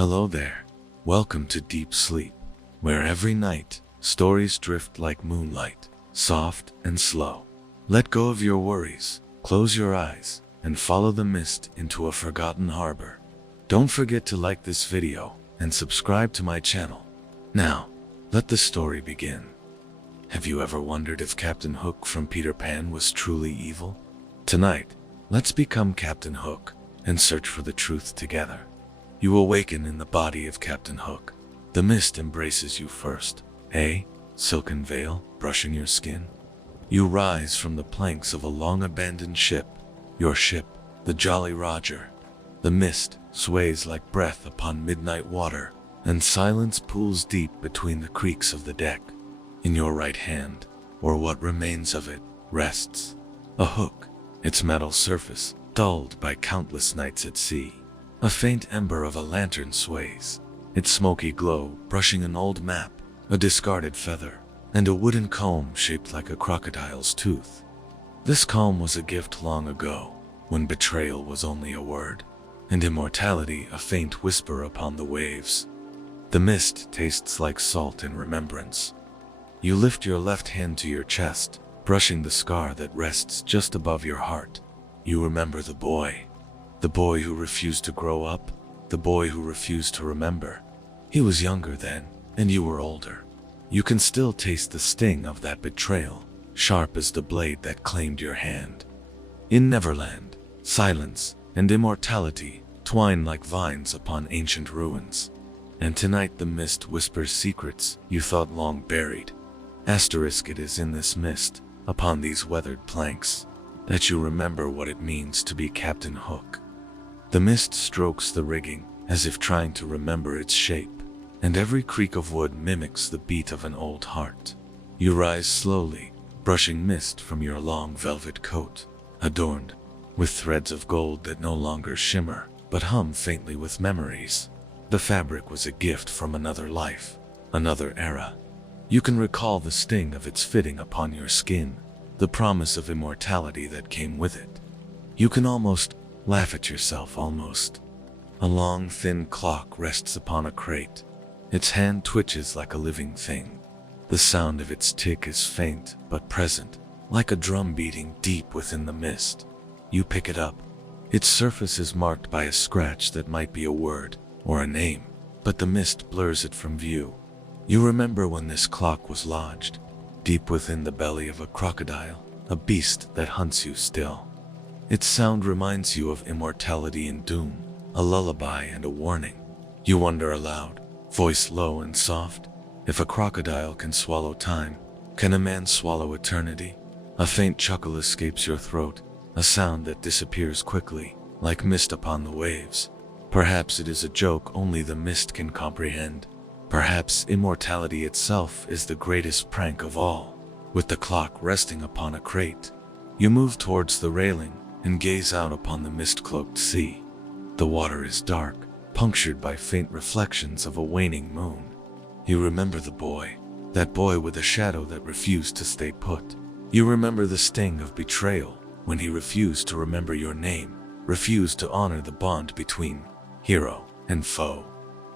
Hello there. Welcome to Deep Sleep, where every night stories drift like moonlight, soft and slow. Let go of your worries, close your eyes, and follow the mist into a forgotten harbor. Don't forget to like this video and subscribe to my channel. Now, let the story begin. Have you ever wondered if Captain Hook from Peter Pan was truly evil? Tonight, let's become Captain Hook and search for the truth together. You awaken in the body of Captain Hook. The mist embraces you first, a silken veil brushing your skin. You rise from the planks of a long-abandoned ship, your ship, the Jolly Roger. The mist sways like breath upon midnight water, and silence pools deep between the creaks of the deck. In your right hand, or what remains of it, rests a hook, its metal surface dulled by countless nights at sea. A faint ember of a lantern sways, its smoky glow brushing an old map, a discarded feather, and a wooden comb shaped like a crocodile's tooth. This comb was a gift long ago, when betrayal was only a word, and immortality a faint whisper upon the waves. The mist tastes like salt in remembrance. You lift your left hand to your chest, brushing the scar that rests just above your heart. You remember the boy who refused to grow up, the boy who refused to remember. He was younger then, and you were older. You can still taste the sting of that betrayal, sharp as the blade that claimed your hand. In Neverland, silence and immortality twine like vines upon ancient ruins. And tonight the mist whispers secrets you thought long buried. Asterisk, it is in this mist, upon these weathered planks, that you remember what it means to be Captain Hook. The mist strokes the rigging, as if trying to remember its shape, and every creak of wood mimics the beat of an old heart. You rise slowly, brushing mist from your long velvet coat, adorned with threads of gold that no longer shimmer, but hum faintly with memories. The fabric was a gift from another life, another era. You can recall the sting of its fitting upon your skin, the promise of immortality that came with it. You can almost laugh at yourself, almost. A long, thin clock rests upon a crate. Its hand twitches like a living thing. The sound of its tick is faint but present, like a drum beating deep within the mist. You pick it up. Its surface is marked by a scratch that might be a word or a name, but the mist blurs it from view. You remember when this clock was lodged, deep within the belly of a crocodile, a beast that hunts you still. Its sound reminds you of immortality and doom, a lullaby and a warning. You wonder aloud, voice low and soft, if a crocodile can swallow time, can a man swallow eternity? A faint chuckle escapes your throat, a sound that disappears quickly, like mist upon the waves. Perhaps it is a joke only the mist can comprehend. Perhaps immortality itself is the greatest prank of all. With the clock resting upon a crate, you move towards the railing and gaze out upon the mist-cloaked sea. The water is dark, punctured by faint reflections of a waning moon. You remember the boy, that boy with a shadow that refused to stay put. You remember the sting of betrayal when he refused to remember your name, refused to honor the bond between hero and foe.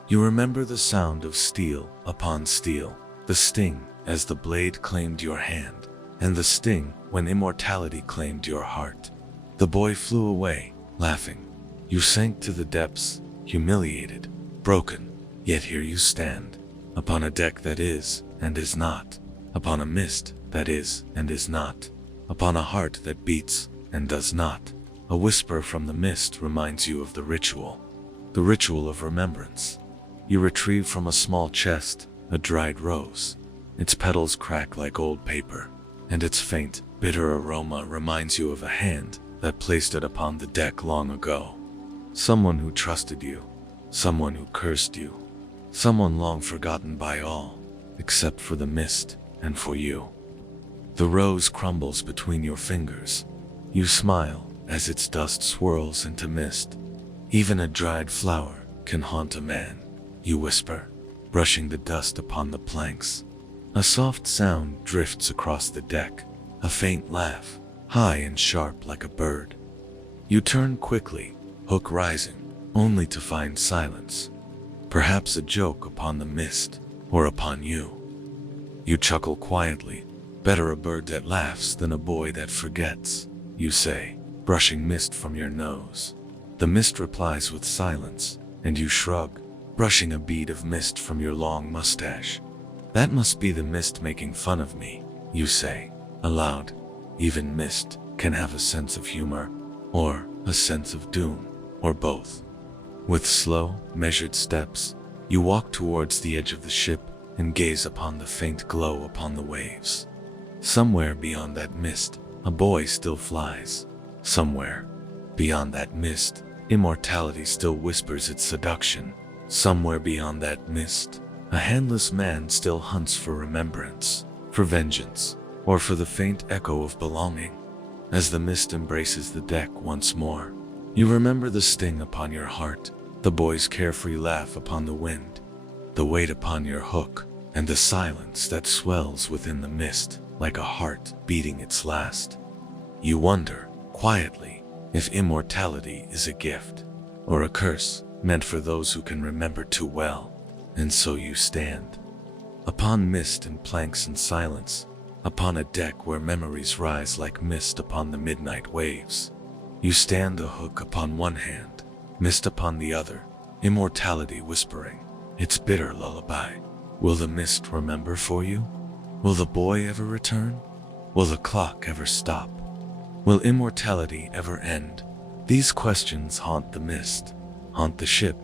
You remember the sound of steel upon steel, the sting as the blade claimed your hand, and the sting when immortality claimed your heart. The boy flew away, laughing. You sank to the depths, humiliated, broken, yet here you stand, upon a deck that is and is not, upon a mist that is and is not, upon a heart that beats and does not. A whisper from the mist reminds you of the ritual of remembrance. You retrieve from a small chest a dried rose. Its petals crack like old paper, and its faint, bitter aroma reminds you of a hand that placed it upon the deck long ago. Someone who trusted you, someone who cursed you, someone long forgotten by all, except for the mist and for you. The rose crumbles between your fingers. You smile as its dust swirls into mist. Even a dried flower can haunt a man, you whisper, brushing the dust upon the planks. A soft sound drifts across the deck, a faint laugh, high and sharp like a bird. You turn quickly, Hook rising, only to find silence. perhaps a joke upon the mist, or upon you. You chuckle quietly. Better a bird that laughs than a boy that forgets, you say, brushing mist from your nose. The mist replies with silence, and you shrug, brushing a bead of mist from your long mustache. That must be the mist making fun of me, you say, aloud. Even mist can have a sense of humor, or a sense of doom, or both. With slow, measured steps, you walk towards the edge of the ship and gaze upon the faint glow upon the waves. Somewhere beyond that mist, a boy still flies. Somewhere beyond that mist, immortality still whispers its seduction. Somewhere beyond that mist, a handless man still hunts for remembrance, for vengeance, or for the faint echo of belonging. As the mist embraces the deck once more, you remember the sting upon your heart, the boy's carefree laugh upon the wind, the weight upon your hook, and the silence that swells within the mist like a heart beating its last. You wonder, quietly, if immortality is a gift, or a curse meant for those who can remember too well. And so you stand, upon mist and planks and silence, upon a deck where memories rise like mist upon the midnight waves. You stand, the hook upon one hand, mist upon the other, immortality whispering its bitter lullaby. Will the mist remember for you? Will the boy ever return? Will the clock ever stop? Will immortality ever end? These questions haunt the mist, haunt the ship,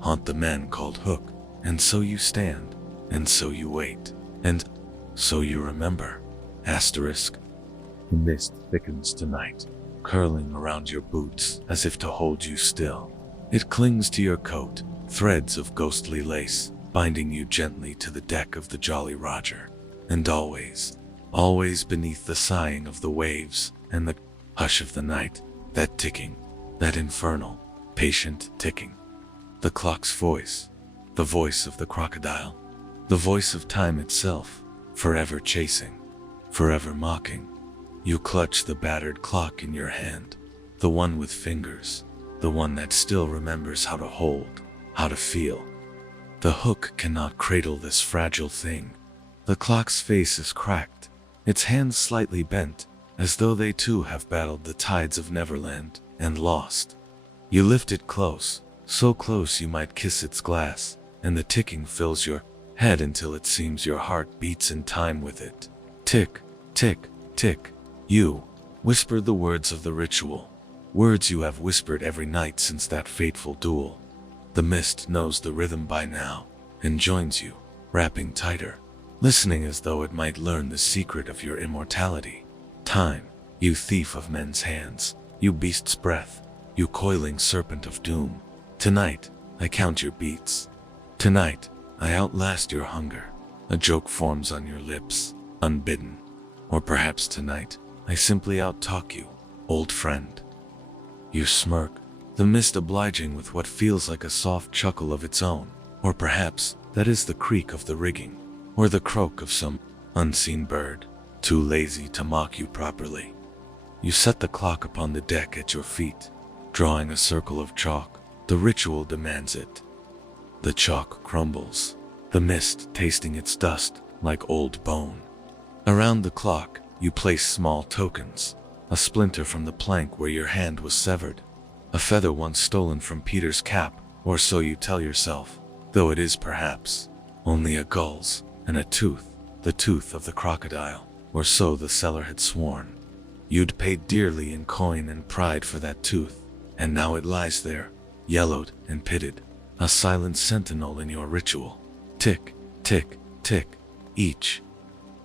haunt the man called Hook. And so you stand, and so you wait, and so you remember. Asterisk. The mist thickens tonight, curling around your boots as if to hold you still. It clings to your coat, threads of ghostly lace, binding you gently to the deck of the Jolly Roger. And always, always beneath the sighing of the waves and the hush of the night, that ticking, that infernal, patient ticking. The clock's voice, the voice of the crocodile, the voice of time itself, forever chasing, forever mocking. You clutch the battered clock in your hand, the one with fingers, the one that still remembers how to hold, how to feel. The hook cannot cradle this fragile thing. The clock's face is cracked, its hands slightly bent, as though they too have battled the tides of Neverland and lost. You lift it close, so close you might kiss its glass, and the ticking fills your head until it seems your heart beats in time with it. Tick, tick, tick. You whisper the words of the ritual, words you have whispered every night since that fateful duel. The mist knows the rhythm by now, and joins you, wrapping tighter, listening as though it might learn the secret of your immortality. Time, you thief of men's hands, you beast's breath, you coiling serpent of doom. Tonight, I count your beats. Tonight, I outlast your hunger. A joke forms on your lips, unbidden. Or perhaps tonight, I simply outtalk you, old friend. You smirk, the mist obliging with what feels like a soft chuckle of its own. Or perhaps that is the creak of the rigging, or the croak of some unseen bird, too lazy to mock you properly. You set the clock upon the deck at your feet, drawing a circle of chalk. The ritual demands it. The chalk crumbles, the mist tasting its dust like old bone. Around the clock, you place small tokens, a splinter from the plank where your hand was severed, a feather once stolen from Peter's cap, or so you tell yourself, though it is perhaps only a gull's, and a tooth, the tooth of the crocodile, or so the seller had sworn. You'd paid dearly in coin and pride for that tooth, and now it lies there, yellowed and pitted, a silent sentinel in your ritual. Tick, tick, tick. Each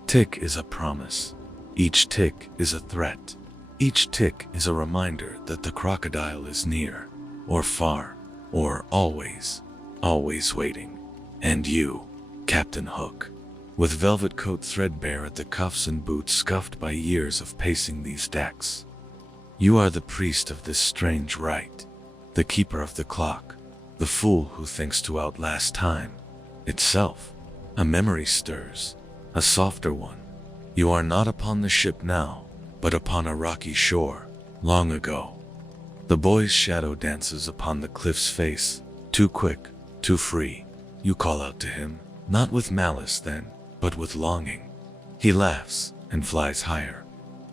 tick is a promise. Each tick is a threat. Each tick is a reminder that the crocodile is near, or far, or always, always waiting. And you, Captain Hook, with velvet coat threadbare at the cuffs and boots scuffed by years of pacing these decks. You are the priest of this strange rite, the keeper of the clock, the fool who thinks to outlast time itself. A memory stirs, a softer one. You are not upon the ship now, but upon a rocky shore, long ago. The boy's shadow dances upon the cliff's face, too quick, too free, You call out to him, not with malice then, but with longing. He laughs and flies higher.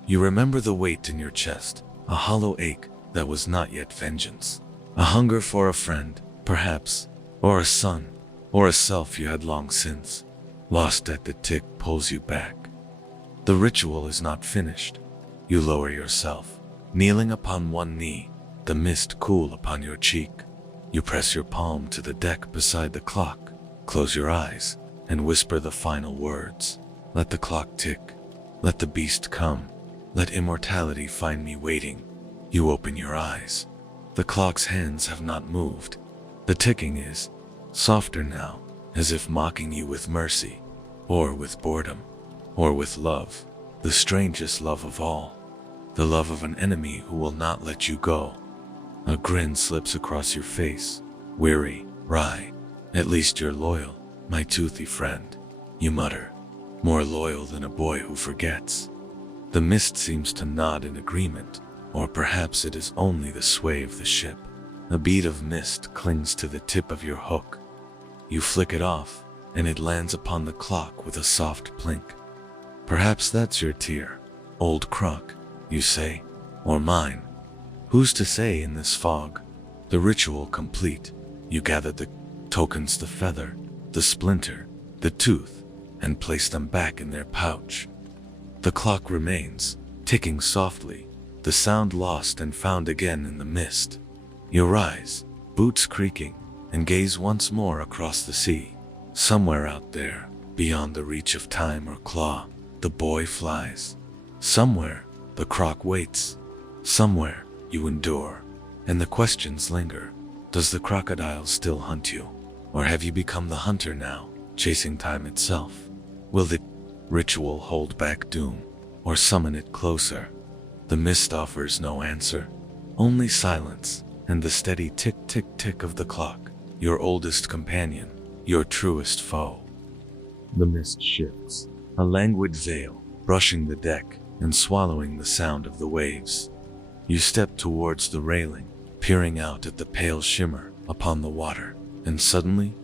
You remember the weight in your chest, a hollow ache that was not yet vengeance, a hunger for a friend, perhaps, or a son, or a self you had long since lost at the tick pulls you back. The ritual is not finished. You lower yourself, kneeling upon one knee, the mist cool upon your cheek. You press your palm to the deck beside the clock, close your eyes, and whisper the final words. Let the clock tick. Let the beast come. Let immortality find me waiting. You open your eyes. The clock's hands have not moved. The ticking is softer now, as if mocking you with mercy, or with boredom, or with love, the strangest love of all, the love of an enemy who will not let you go. A grin slips across your face, weary, wry. At least you're loyal, my toothy friend, you mutter, more loyal than a boy who forgets. The mist seems to nod in agreement, or perhaps it is only the sway of the ship. A bead of mist clings to the tip of your hook. You flick it off, and it lands upon the clock with a soft plink. Perhaps that's your tear, old crock, you say, or mine. Who's to say in this fog? The ritual complete, you gather the tokens, the feather, the splinter, the tooth, and place them back in their pouch. The clock remains, ticking softly, the sound lost and found again in the mist. You rise, boots creaking, and gaze once more across the sea. Somewhere out there, beyond the reach of time or claw, the boy flies. Somewhere, the croc waits. Somewhere, you endure, and the questions linger. Does the crocodile still hunt you? Or have you become the hunter now, chasing time itself? Will the ritual hold back doom, or summon it closer? The mist offers no answer, only silence, and the steady tick-tick-tick of the clock, your oldest companion, your truest foe. The mist shifts, a languid veil, brushing the deck and swallowing the sound of the waves. You step towards the railing, peering out at the pale shimmer upon the water, and suddenly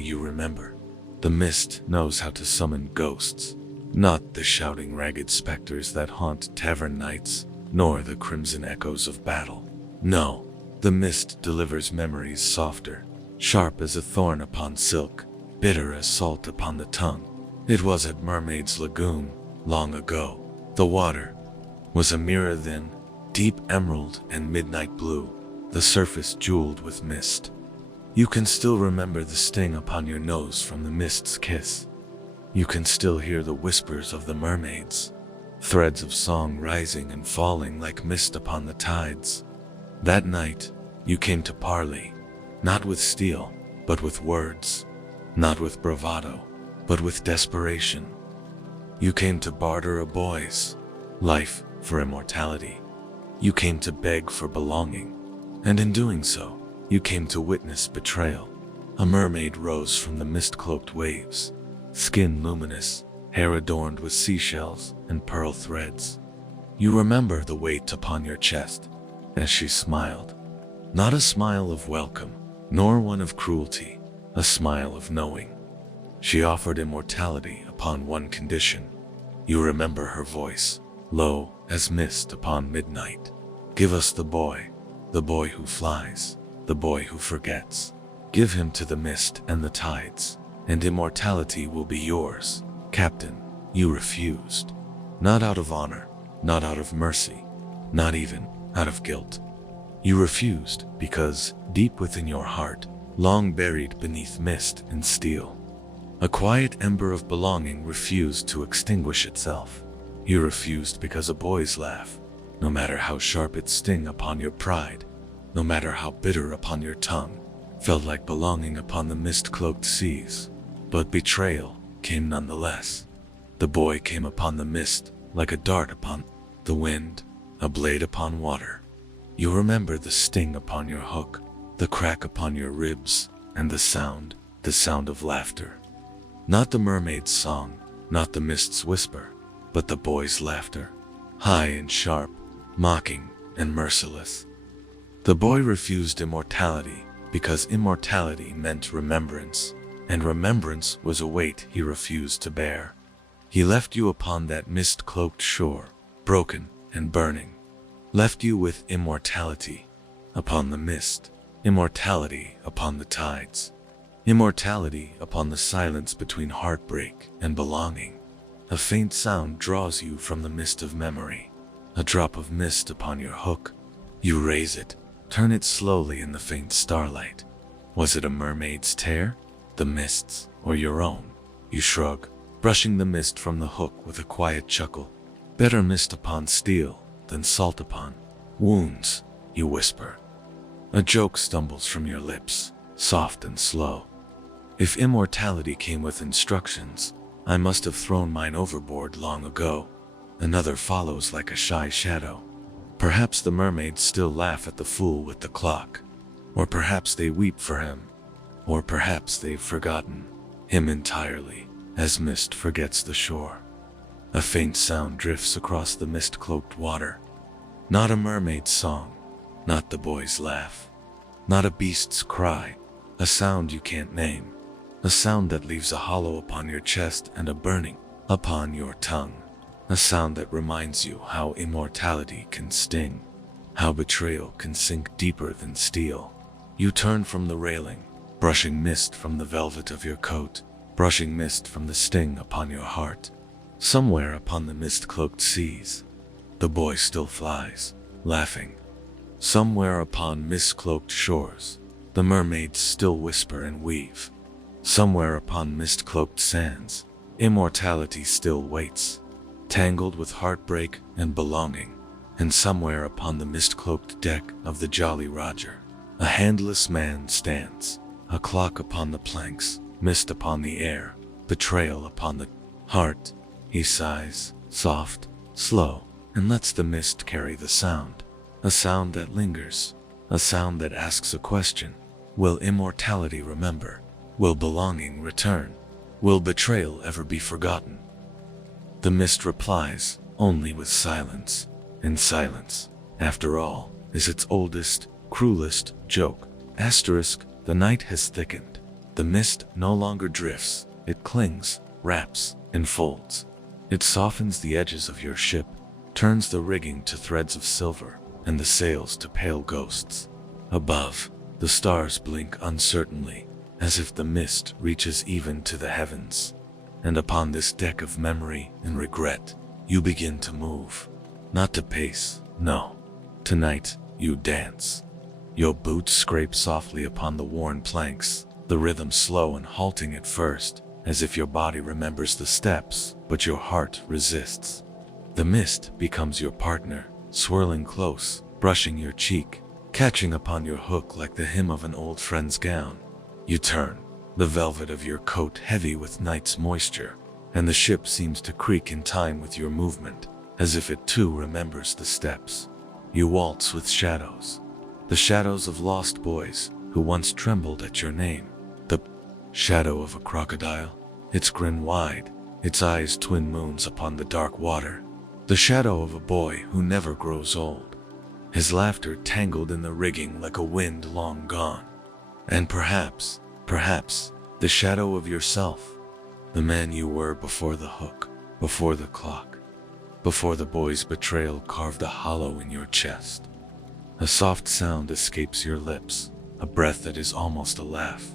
you remember. The mist knows how to summon ghosts, not the shouting ragged specters that haunt tavern nights, nor the crimson echoes of battle. No, the mist delivers memories softer, sharp as a thorn upon silk, bitter as salt upon the tongue. It was at Mermaid's Lagoon, long ago. The water was a mirror then, deep emerald and midnight blue, the surface jeweled with mist. You can still remember the sting upon your nose from the mist's kiss. You can still hear the whispers of the mermaids, threads of song rising and falling like mist upon the tides. That night, you came to parley, not with steel, but with words, not with bravado, but with desperation. You came to barter a boy's life for immortality. You came to beg for belonging, and in doing so, you came to witness betrayal. A mermaid rose from the mist-cloaked waves, skin luminous, hair adorned with seashells and pearl threads. You remember the weight upon your chest as she smiled. Not a smile of welcome, nor one of cruelty, a smile of knowing. She offered immortality upon one condition. You remember her voice, low as mist upon midnight. Give us the boy who flies, the boy who forgets. Give him to the mist and the tides, and immortality will be yours. Captain, you refused. Not out of honor, not out of mercy, not even out of guilt. You refused because, deep within your heart, long buried beneath mist and steel, a quiet ember of belonging refused to extinguish itself. You refused because a boy's laugh, no matter how sharp its sting upon your pride, no matter how bitter upon your tongue, felt like belonging upon the mist-cloaked seas. But betrayal came nonetheless. The boy came upon the mist like a dart upon the wind, a blade upon water. You remember the sting upon your hook, the crack upon your ribs, and the sound of laughter. Not the mermaid's song, not the mist's whisper, but the boy's laughter, high and sharp, mocking and merciless. The boy refused immortality because immortality meant remembrance, and remembrance was a weight he refused to bear. He left you upon that mist-cloaked shore, broken and burning. Left you with immortality upon the mist, immortality upon the tides, immortality upon the silence between heartbreak and belonging. A faint sound draws you from the mist of memory, a drop of mist upon your hook. You raise it, turn it slowly in the faint starlight. Was it a mermaid's tear, the mist's, or your own? You shrug, brushing the mist from the hook with a quiet chuckle. Better mist upon steel than salt upon wounds, you whisper. A joke stumbles from your lips, soft and slow. If immortality came with instructions, I must have thrown mine overboard long ago. Another follows like a shy shadow. Perhaps the mermaids still laugh at the fool with the clock, or perhaps they weep for him, or perhaps they've forgotten him entirely, as mist forgets the shore. A faint sound drifts across the mist-cloaked water. Not a mermaid's song, not the boy's laugh, not a beast's cry, a sound you can't name, a sound that leaves a hollow upon your chest and a burning upon your tongue, a sound that reminds you how immortality can sting, how betrayal can sink deeper than steel. You turn from the railing, brushing mist from the velvet of your coat, brushing mist from the sting upon your heart. Somewhere upon the mist-cloaked seas, the boy still flies, laughing. Somewhere upon mist-cloaked shores, the mermaids still whisper and weave. Somewhere upon mist-cloaked sands, immortality still waits, tangled with heartbreak and belonging. And somewhere upon the mist-cloaked deck of the Jolly Roger, a handless man stands, a clock upon the planks, mist upon the air, betrayal upon the heart. He sighs, soft, slow, and lets the mist carry the sound. A sound that lingers, a sound that asks a question. Will immortality remember? Will belonging return? Will betrayal ever be forgotten? The mist replies, only with silence. And silence, after all, is its oldest, cruelest joke. The night has thickened. The mist no longer drifts. It clings, wraps, enfolds. It softens the edges of your ship, turns the rigging to threads of silver, and the sails to pale ghosts. Above, the stars blink uncertainly, as if the mist reaches even to the heavens. And upon this deck of memory and regret, you begin to move. Not to pace, no. Tonight, you dance. Your boots scrape softly upon the worn planks, the rhythm slow and halting at first, as if your body remembers the steps, but your heart resists. The mist becomes your partner, swirling close, brushing your cheek, catching upon your hook like the hem of an old friend's gown. You turn, the velvet of your coat heavy with night's moisture, and the ship seems to creak in time with your movement, as if it too remembers the steps. You waltz with shadows, the shadows of lost boys who once trembled at your name. The shadow of a crocodile, its grin wide, its eyes twin moons upon the dark water. The shadow of a boy who never grows old, his laughter tangled in the rigging like a wind long gone. And perhaps, the shadow of yourself, the man you were before the hook, before the clock, before the boy's betrayal carved a hollow in your chest. A soft sound escapes your lips, a breath that is almost a laugh.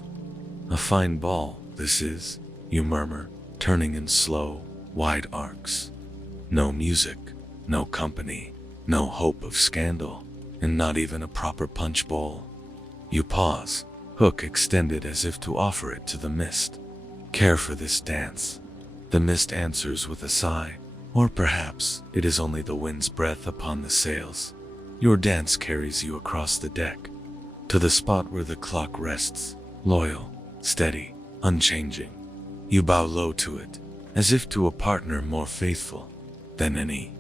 A fine ball, this is, you murmur, turning in slow, wide arcs. No music, no company, no hope of scandal, and not even a proper punch bowl. You pause, hook extended as if to offer it to the mist. Care for this dance? The mist answers with a sigh, or perhaps it is only the wind's breath upon the sails. Your dance carries you across the deck, to the spot where the clock rests, loyal, steady, unchanging. You bow low to it, as if to a partner more faithful than any.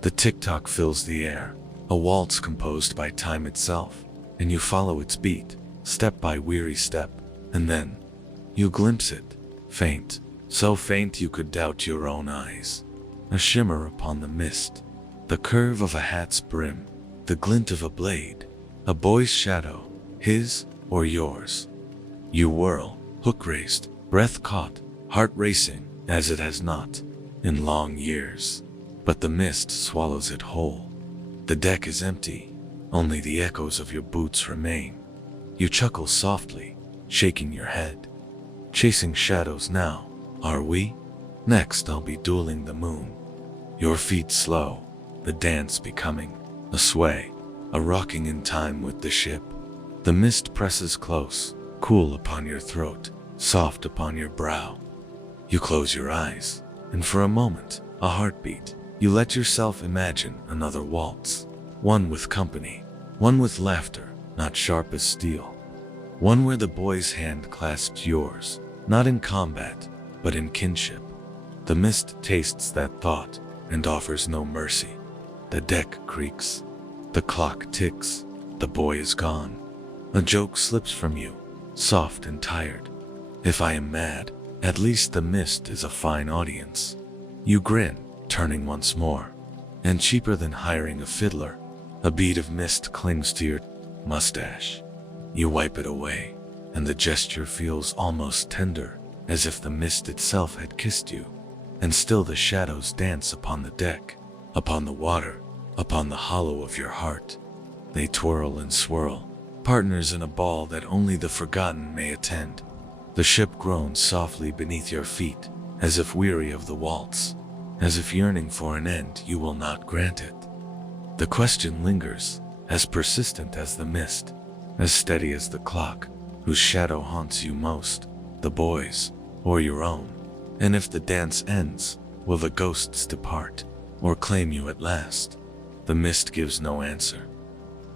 The tick-tock fills the air, a waltz composed by time itself, and you follow its beat, step by weary step, and then you glimpse it, faint, so faint you could doubt your own eyes. A shimmer upon the mist, the curve of a hat's brim, the glint of a blade, a boy's shadow, his or yours. You whirl, hook raised, breath caught, heart racing as it has not in long years. But the mist swallows it whole. The deck is empty, only the echoes of your boots remain. You chuckle softly, shaking your head. Chasing shadows now, are we? Next I'll be dueling the moon. Your feet slow, the dance becoming a sway, a rocking in time with the ship. The mist presses close, cool upon your throat, soft upon your brow. You close your eyes, and for a moment, a heartbeat, you let yourself imagine another waltz. One with company, one with laughter, not sharp as steel. One where the boy's hand clasps yours, not in combat, but in kinship. The mist tastes that thought and offers no mercy. The deck creaks, the clock ticks, the boy is gone. A joke slips from you, soft and tired. If I am mad, at least the mist is a fine audience. You grin, turning once more. And cheaper than hiring a fiddler, a bead of mist clings to your mustache. You wipe it away, and the gesture feels almost tender, as if the mist itself had kissed you. And still the shadows dance upon the deck, upon the water, upon the hollow of your heart. They twirl and swirl, partners in a ball that only the forgotten may attend. The ship groans softly beneath your feet, as if weary of the waltz, as if yearning for an end you will not grant it. The question lingers, as persistent as the mist, as steady as the clock, whose shadow haunts you most, the boy's, or your own. And if the dance ends, will the ghosts depart, or claim you at last? The mist gives no answer.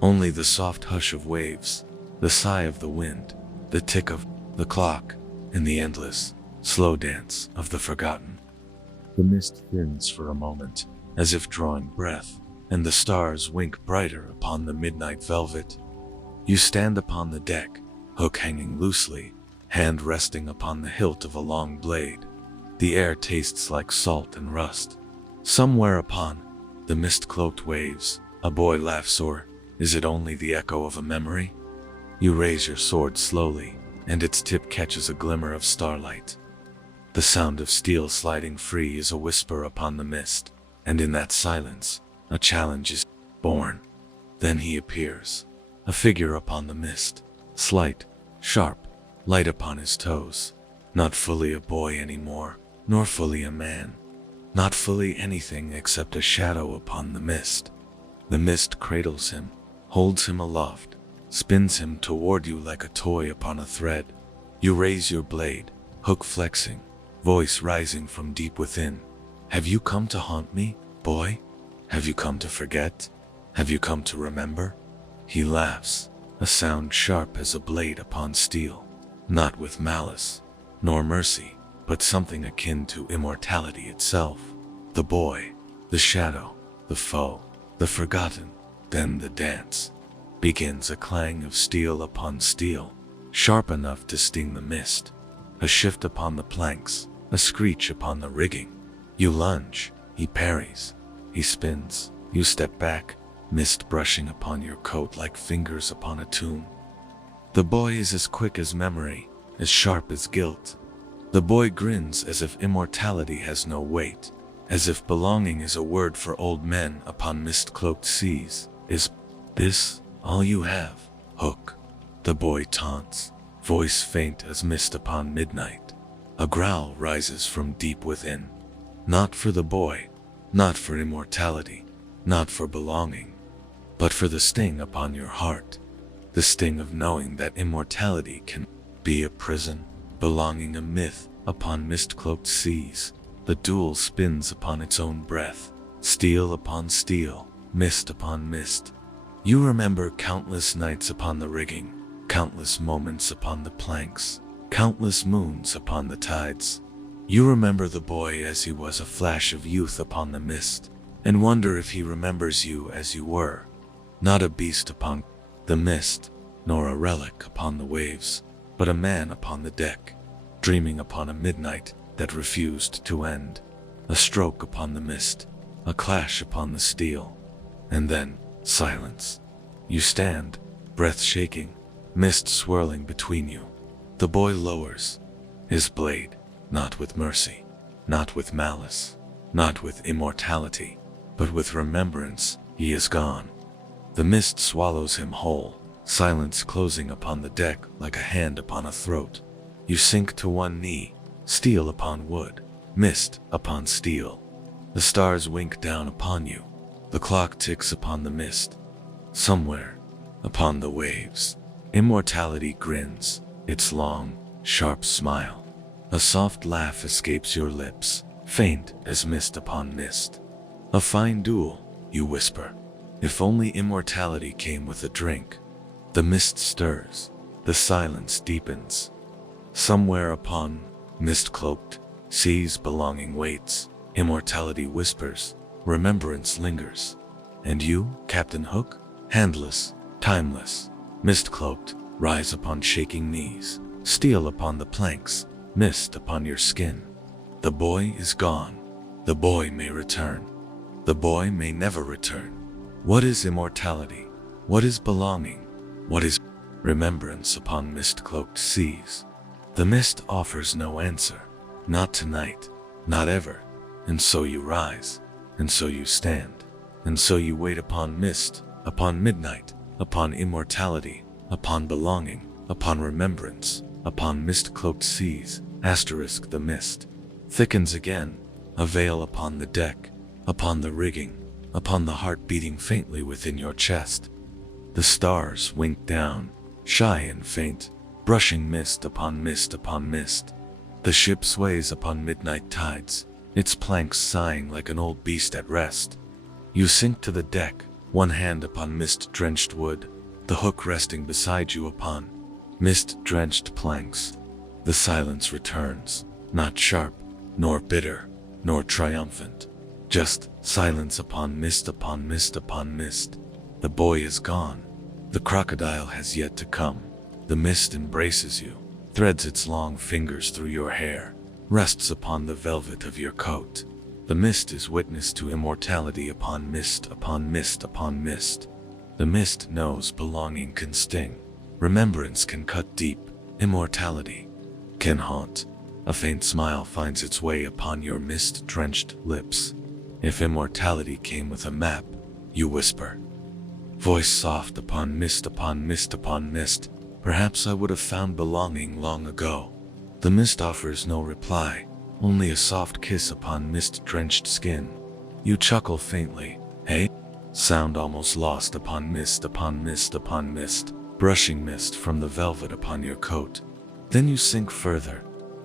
Only the soft hush of waves, the sigh of the wind, the tick of the clock, and the endless, slow dance of the forgotten. The mist thins for a moment, as if drawing breath, and the stars wink brighter upon the midnight velvet. You stand upon the deck, hook hanging loosely, hand resting upon the hilt of a long blade. The air tastes like salt and rust. Somewhere upon the mist-cloaked waves, a boy laughs, or is it only the echo of a memory? You raise your sword slowly, and its tip catches a glimmer of starlight. The sound of steel sliding free is a whisper upon the mist, and in that silence, a challenge is born. Then he appears, a figure upon the mist, slight, sharp, light upon his toes, not fully a boy anymore, nor fully a man, not fully anything except a shadow upon the mist. The mist cradles him, holds him aloft, spins him toward you like a toy upon a thread. You raise your blade, hook flexing, voice rising from deep within. Have you come to haunt me, boy? Have you come to forget? Have you come to remember? He laughs, a sound sharp as a blade upon steel, not with malice, nor mercy, but something akin to immortality itself. The boy, the shadow, the foe, the forgotten, then the dance. Begins a clang of steel upon steel, sharp enough to sting the mist. A shift upon the planks, a screech upon the rigging. You lunge, he parries, he spins, you step back, mist brushing upon your coat like fingers upon a tomb. The boy is as quick as memory, as sharp as guilt. The boy grins as if immortality has no weight, as if belonging is a word for old men upon mist-cloaked seas. Is this all you have, Hook? The boy taunts, voice faint as mist upon midnight. A growl rises from deep within. Not for the boy, not for immortality, not for belonging, but for the sting upon your heart. The sting of knowing that immortality can be a prison, belonging a myth upon mist-cloaked seas. The duel spins upon its own breath, steel upon steel, mist upon mist. You remember countless nights upon the rigging, countless moments upon the planks, countless moons upon the tides. You remember the boy as he was a flash of youth upon the mist, and wonder if he remembers you as you were, not a beast upon the mist, nor a relic upon the waves, but a man upon the deck, dreaming upon a midnight that refused to end. A stroke upon the mist, a clash upon the steel, and then silence. You stand, breath shaking, mist swirling between you. The boy lowers his blade, not with mercy, not with malice, not with immortality, but with remembrance. He is gone. The mist swallows him whole, silence closing upon the deck like a hand upon a throat. You sink to one knee, steel upon wood, mist upon steel. The stars wink down upon you. The clock ticks upon the mist. Somewhere, upon the waves, immortality grins, its long, sharp smile. A soft laugh escapes your lips, faint as mist upon mist. A fine duel, you whisper. If only immortality came with a drink. The mist stirs, the silence deepens. Somewhere upon mist-cloaked seas belonging waits, immortality whispers, remembrance lingers. And you, Captain Hook, handless, timeless, mist-cloaked, rise upon shaking knees, steel upon the planks, mist upon your skin. The boy is gone. The boy may return. The boy may never return. What is immortality? What is belonging? What is remembrance upon mist-cloaked seas? The mist offers no answer. Not tonight, not ever. And so you rise, and so you stand, and so you wait upon mist, upon midnight, upon immortality, upon belonging, upon remembrance, upon mist-cloaked seas. Asterisk the mist thickens again, a veil upon the deck, upon the rigging, upon the heart beating faintly within your chest. The stars wink down, shy and faint, brushing mist upon mist upon mist. The ship sways upon midnight tides, its planks sighing like an old beast at rest. You sink to the deck, one hand upon mist-drenched wood, the hook resting beside you upon mist-drenched planks. The silence returns, not sharp, nor bitter, nor triumphant. Just silence upon mist upon mist upon mist. The boy is gone. The crocodile has yet to come. The mist embraces you, threads its long fingers through your hair, rests upon the velvet of your coat. The mist is witness to immortality upon mist upon mist upon mist. The mist knows belonging can sting. Remembrance can cut deep. Immortality can haunt. A faint smile finds its way upon your mist-drenched lips. If immortality came with a map, you whisper. Voice soft upon mist upon mist upon mist. Perhaps I would have found belonging long ago. The mist offers no reply, only a soft kiss upon mist-drenched skin. You chuckle faintly. Hey? Sound almost lost upon mist upon mist upon mist, brushing mist from the velvet upon your coat. Then you sink further,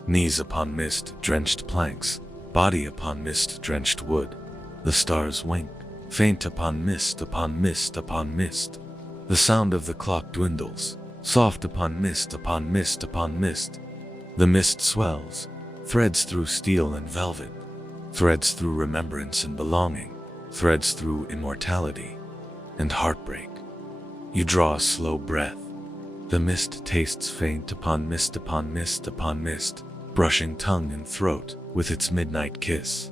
knees upon mist-drenched planks, body upon mist-drenched wood. The stars wink, faint upon mist upon mist upon mist. The sound of the clock dwindles, soft upon mist upon mist upon mist. The mist swells, threads through steel and velvet, threads through remembrance and belonging, threads through immortality and heartbreak. You draw a slow breath. The mist tastes faint upon mist upon mist upon mist, brushing tongue and throat with its midnight kiss.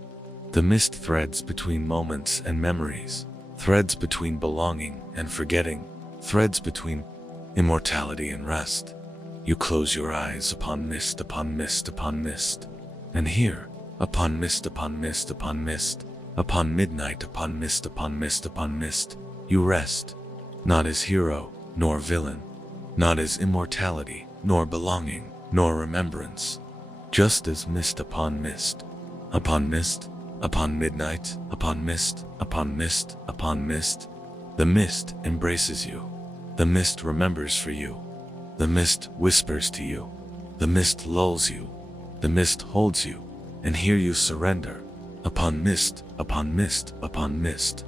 The mist threads between moments and memories, threads between belonging and forgetting, threads between immortality and rest. You close your eyes upon mist upon mist upon mist, and here, upon mist upon mist upon mist, upon midnight upon mist upon mist upon mist, you rest, not as hero nor villain, not as immortality nor belonging nor remembrance, just as mist upon mist, upon mist, upon midnight, upon mist, upon mist, upon mist. The mist embraces you. The mist remembers for you. The mist whispers to you. The mist lulls you. The mist holds you, and here you surrender, upon mist, upon mist, upon mist.